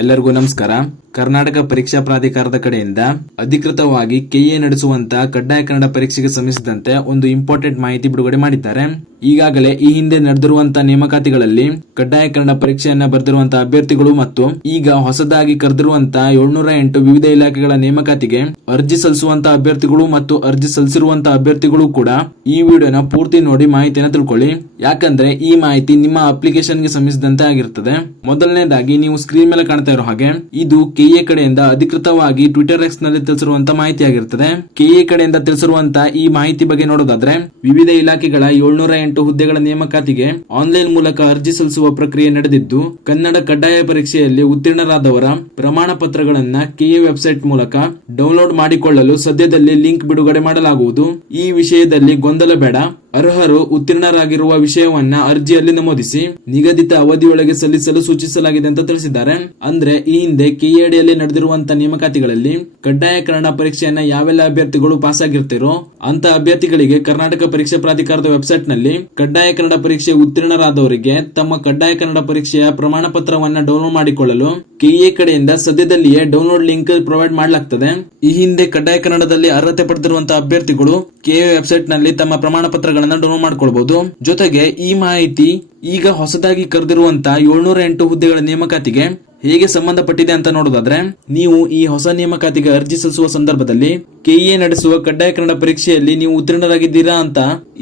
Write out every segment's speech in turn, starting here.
ಎಲ್ಲರಿಗೂ ನಮಸ್ಕಾರ. ಕರ್ನಾಟಕ ಪರೀಕ್ಷಾ ಪ್ರಾಧಿಕಾರದ ಕಡೆಯಿಂದ ಅಧಿಕೃತವಾಗಿ ಕೆಎ ನಡೆಸುವಂತಹ ಕಡ್ಡಾಯ ಕನ್ನಡ ಪರೀಕ್ಷೆಗೆ ಸಂಬಂಧಿಸಿದಂತೆ ಒಂದು ಇಂಪಾರ್ಟೆಂಟ್ ಮಾಹಿತಿ ಬಿಡುಗಡೆ ಮಾಡಿದ್ದಾರೆ. ಈಗಾಗಲೇ ಈ ಹಿಂದೆ ನಡೆದಿರುವಂತಹ ನೇಮಕಾತಿಗಳಲ್ಲಿ ಕಡ್ಡಾಯ ಕನ್ನಡ ಪರೀಕ್ಷೆಯನ್ನ ಬರೆದಿರುವಂತಹ ಅಭ್ಯರ್ಥಿಗಳು ಮತ್ತು ಈಗ ಹೊಸದಾಗಿ ಕರೆದಿರುವಂತಹ 708 ವಿವಿಧ ಇಲಾಖೆಗಳ ನೇಮಕಾತಿಗೆ ಅರ್ಜಿ ಸಲ್ಲಿಸುವಂತಹ ಅಭ್ಯರ್ಥಿಗಳು ಮತ್ತು ಅರ್ಜಿ ಸಲ್ಲಿಸಿರುವಂತಹ ಅಭ್ಯರ್ಥಿಗಳು ಕೂಡ ಈ ವಿಡಿಯೋನ ಪೂರ್ತಿ ನೋಡಿ ಮಾಹಿತಿಯನ್ನು ತಿಳ್ಕೊಳ್ಳಿ. ಯಾಕಂದ್ರೆ ಈ ಮಾಹಿತಿ ನಿಮ್ಮ ಅಪ್ಲಿಕೇಶನ್ ಗೆ ಸಂಬಂಧಿಸಿದಂತೆ ಆಗಿರುತ್ತದೆ. ಮೊದಲನೇದಾಗಿ ನೀವು ಸ್ಕ್ರೀನ್ ಮೇಲೆ ಕಾಣ್ತಾ ಇರೋ ಹಾಗೆ ಇದು ಕೆಎ ಕಡೆಯಿಂದ ಅಧಿಕೃತವಾಗಿ ಟ್ವಿಟರ್ ಎಕ್ಸ್ ನಲ್ಲಿ ತಿಳಿಸಿರುವಂತಹ ಮಾಹಿತಿ ಆಗಿರುತ್ತದೆ. ಕೆಎ ಕಡೆಯಿಂದ ತಿಳಿಸಿರುವಂತಹ ಈ ಮಾಹಿತಿ ಬಗ್ಗೆ ನೋಡೋದಾದ್ರೆ ವಿವಿಧ ಇಲಾಖೆಗಳ 708 ಹುದ್ದೆಗಳ ನೇಮಕಾತಿಗೆ ಆನ್ಲೈನ್ ಮೂಲಕ ಅರ್ಜಿ ಸಲ್ಲಿಸುವ ಪ್ರಕ್ರಿಯೆ ನಡೆದಿದ್ದು, ಕನ್ನಡ ಕಡ್ಡಾಯ ಪರೀಕ್ಷೆಯಲ್ಲಿ ಉತ್ತೀರ್ಣರಾದವರ ಪ್ರಮಾಣ ಪತ್ರಗಳನ್ನ ಕೆಎ ವೆಬ್ಸೈಟ್ ಮೂಲಕ ಡೌನ್ಲೋಡ್ ಮಾಡಿಕೊಳ್ಳಲು ಸದ್ಯದಲ್ಲಿ ಲಿಂಕ್ ಬಿಡುಗಡೆ ಮಾಡಲಾಗುವುದು. ಈ ವಿಷಯದಲ್ಲಿ ಗೊಂದಲ ಬೇಡ. ಅರ್ಹರು ಉತ್ತೀರ್ಣರಾಗಿರುವ ವಿಷಯವನ್ನ ಅರ್ಜಿಯಲ್ಲಿ ನಮೂದಿಸಿ ನಿಗದಿತ ಅವಧಿಯೊಳಗೆ ಸಲ್ಲಿಸಲು ಸೂಚಿಸಲಾಗಿದೆ ಅಂತ ತಿಳಿಸಿದ್ದಾರೆ. ಅಂದ್ರೆ ಈ ಹಿಂದೆ ಕೆಎ ಅಡಿಯಲ್ಲಿ ನಡೆದಿರುವಂತಹ ನೇಮಕಾತಿಗಳಲ್ಲಿ ಕಡ್ಡಾಯ ಕನ್ನಡ ಪರೀಕ್ಷೆಯನ್ನ ಯಾವೆಲ್ಲ ಅಭ್ಯರ್ಥಿಗಳು ಪಾಸ್ ಆಗಿರ್ತಾರೋ ಅಂತ ಅಭ್ಯರ್ಥಿಗಳಿಗೆ ಕರ್ನಾಟಕ ಪರೀಕ್ಷಾ ಪ್ರಾಧಿಕಾರದ ವೆಬ್ಸೈಟ್ ನಲ್ಲಿ ಕಡ್ಡಾಯ ಕನ್ನಡ ಪರೀಕ್ಷೆ ಉತ್ತೀರ್ಣರಾದವರಿಗೆ ತಮ್ಮ ಕಡ್ಡಾಯ ಕನ್ನಡ ಪರೀಕ್ಷೆಯ ಪ್ರಮಾಣ ಪತ್ರವನ್ನ ಡೌನ್ಲೋಡ್ ಮಾಡಿಕೊಳ್ಳಲು ಕೆಎ ಕಡೆಯಿಂದ ಸದ್ಯದಲ್ಲಿಯೇ ಡೌನ್ಲೋಡ್ ಲಿಂಕ್ ಪ್ರೊವೈಡ್ ಮಾಡಲಾಗ್ತದೆ. ಈ ಹಿಂದೆ ಕಡ್ಡಾಯ ಕನ್ನಡದಲ್ಲಿ ಅರ್ಹತೆ ಪಡೆದಿರುವಂತಹ ಅಭ್ಯರ್ಥಿಗಳು ಕೆಎ ವೆಬ್ಸೈಟ್ ನಲ್ಲಿ ತಮ್ಮ ಪ್ರಮಾಣ ಪತ್ರಗಳನ್ನ ಡೌನ್ಲೋಡ್ ಮಾಡಿಕೊಳ್ಳಬಹುದು. ಜೊತೆಗೆ ಈ ಮಾಹಿತಿ ಈಗ ಹೊಸದಾಗಿ ಕರೆದಿರುವಂತಹ 708 ಹುದ್ದೆಗಳ ನೇಮಕಾತಿಗೆ ಹೇಗೆ ಸಂಬಂಧಪಟ್ಟಿದೆ ಅಂತ ನೋಡೋದಾದ್ರೆ, ನೀವು ಈ ಹೊಸ ನೇಮಕಾತಿಗೆ ಅರ್ಜಿ ಸಲ್ಲಿಸುವ ಸಂದರ್ಭದಲ್ಲಿ ಕೆಎ ನಡೆಸುವ ಕಡ್ಡಾಯ ಕನ್ನಡ ಪರೀಕ್ಷೆಯಲ್ಲಿ ನೀವು ಉತ್ತೀರ್ಣರಾಗಿದ್ದೀರಾ ಅಂತ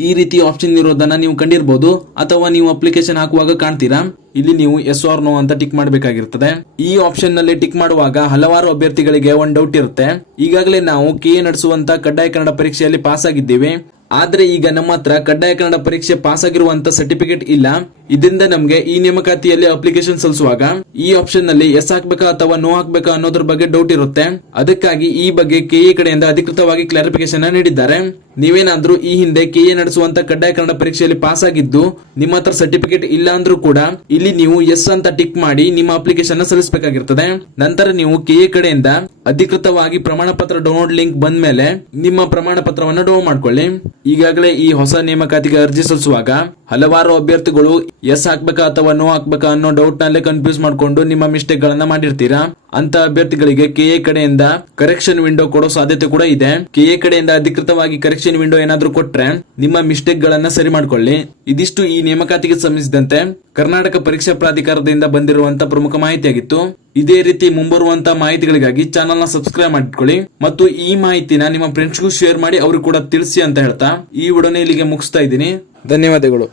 ಈ ರೀತಿ ಆಪ್ಷನ್ ಇರೋದನ್ನ ನೀವು ಕಂಡಿರಬಹುದು, ಅಥವಾ ನೀವು ಅಪ್ಲಿಕೇಶನ್ ಹಾಕುವಾಗ ಕಾಣ್ತೀರಾ. ಇಲ್ಲಿ ನೀವು ಎಸ್ ಆರ್ ನೋ ಅಂತ ಟಿಕ್ ಮಾಡಬೇಕಾಗಿರ್ತದೆ. ಈ ಆಪ್ಷನ್ ನಲ್ಲಿ ಟಿಕ್ ಮಾಡುವಾಗ ಹಲವಾರು ಅಭ್ಯರ್ಥಿಗಳಿಗೆ ಒಂದು ಡೌಟ್ ಇರುತ್ತೆ. ಈಗಾಗಲೇ ನಾವು ಕೆಎ ನಡೆಸುವಂತ ಕಡ್ಡಾಯ ಕನ್ನಡ ಪರೀಕ್ಷೆಯಲ್ಲಿ ಪಾಸ್ ಆಗಿದ್ದೀವಿ, ಆದ್ರೆ ಈಗ ನಮ್ಮ ಹತ್ರ ಕಡ್ಡಾಯ ಕನ್ನಡ ಪರೀಕ್ಷೆ ಪಾಸ್ ಆಗಿರುವಂತ ಸರ್ಟಿಫಿಕೇಟ್ ಇಲ್ಲ. ಇದರಿಂದ ನಮ್ಗೆ ಈ ನೇಮಕಾತಿಯಲ್ಲಿ ಅಪ್ಲಿಕೇಶನ್ ಸಲ್ಲಿಸುವಾಗ ಈ ಆಪ್ಷನ್ ನಲ್ಲಿ ಎಸ್ ಹಾಕ್ಬೇಕಾ ಅಥವಾ ನೋ ಹಾಕ್ಬೇಕಾ ಅನ್ನೋದ್ರ ಬಗ್ಗೆ ಡೌಟ್ ಇರುತ್ತೆ. ಅದಕ್ಕಾಗಿ ಈ ಬಗ್ಗೆ ಕೆಎ ಕಡೆಯಿಂದ ಅಧಿಕೃತವಾಗಿ ಕ್ಲಾರಿಫಿಕೇಶನ್ ನೀಡಿದ್ದಾರೆ. ನೀವೇನಾದ್ರೂ ಈ ಹಿಂದೆ ಕೆಎ ನಡೆಸುವಂತ ಕಡ್ಡಾಯ ಕನ್ನಡ ಪರೀಕ್ಷೆಯಲ್ಲಿ ಪಾಸ್ ಆಗಿದ್ದು ನಿಮ್ಮ ಹತ್ರ ಸರ್ಟಿಫಿಕೇಟ್ ಇಲ್ಲ ಅಂದ್ರೂ ಕೂಡ ಇಲ್ಲಿ ನೀವು ಎಸ್ ಅಂತ ಟಿಕ್ ಮಾಡಿ ನಿಮ್ಮ ಅಪ್ಲಿಕೇಶನ್ ಸಲ್ಲಿಸಬೇಕಾಗಿರ್ತದೆ. ನಂತರ ನೀವು ಕೆಎ ಕಡೆಯಿಂದ ಅಧಿಕೃತವಾಗಿ ಪ್ರಮಾಣ ಪತ್ರ ಡೌನ್ಲೋಡ್ ಲಿಂಕ್ ಬಂದ ಮೇಲೆ ನಿಮ್ಮ ಪ್ರಮಾಣ ಪತ್ರವನ್ನು ಡೌನ್ಲೋಡ್ ಮಾಡ್ಕೊಳ್ಳಿ. ಈಗಾಗಲೇ ಈ ಹೊಸ ನೇಮಕಾತಿಗೆ ಅರ್ಜಿ ಸಲ್ಲಿಸುವಾಗ ಹಲವಾರು ಅಭ್ಯರ್ಥಿಗಳು ಎಸ್ ಹಾಕ್ಬೇಕಾ ಅಥವಾ ನೋ ಹಾಕ್ಬೇಕಾ ಅನ್ನೋ ಡೌಟ್ ನಲ್ಲೇ ಕನ್ಫ್ಯೂಸ್ ಮಾಡ್ಕೊಂಡು ನಿಮ್ಮ ಮಿಸ್ಟೇಕ್ ಗಳನ್ನ ಮಾಡಿರ್ತೀರಾ. ಅಂತ ಅಭ್ಯರ್ಥಿಗಳಿಗೆ ಕೆಎ ಕಡೆಯಿಂದ ಕರೆಕ್ಷನ್ ವಿಂಡೋ ಕೊಡೋ ಸಾಧ್ಯತೆ ಕೂಡ ಇದೆ. ಕೆಎ ಕಡೆಯಿಂದ ಅಧಿಕೃತವಾಗಿ ಕರೆಕ್ಷನ್ ವಿಂಡೋ ಏನಾದ್ರೂ ಕೊಟ್ರೆ ನಿಮ್ಮ ಮಿಸ್ಟೇಕ್ ಗಳನ್ನ ಸರಿ ಮಾಡ್ಕೊಳ್ಳಿ. ಇದಿಷ್ಟು ಈ ನೇಮಕಾತಿಗೆ ಸಂಬಂಧಿಸಿದಂತೆ ಕರ್ನಾಟಕ ಪರೀಕ್ಷಾ ಪ್ರಾಧಿಕಾರದಿಂದ ಬಂದಿರುವಂತಹ ಪ್ರಮುಖ ಮಾಹಿತಿಯಾಗಿತ್ತು. ಇದೇ ರೀತಿ ಮುಂಬರುವಂತಹ ಮಾಹಿತಿಗಳಿಗಾಗಿ ಚಾನೆಲ್ ನ ಸಬ್ಸ್ಕ್ರೈಬ್ ಮಾಡಿಕೊಳ್ಳಿ ಮತ್ತು ಈ ಮಾಹಿತಿನ ನಿಮ್ಮ ಫ್ರೆಂಡ್ಸ್ಗೂ ಶೇರ್ ಮಾಡಿ ಅವ್ರಿಗೆ ಕೂಡ ತಿಳಿಸಿ ಅಂತ ಹೇಳ್ತಾ ಈ ವಿಡಿಯೋನ ಇಲ್ಲಿಗೆ ಮುಗಿಸ್ತಾ ಇದ್ದೀನಿ. ಧನ್ಯವಾದಗಳು.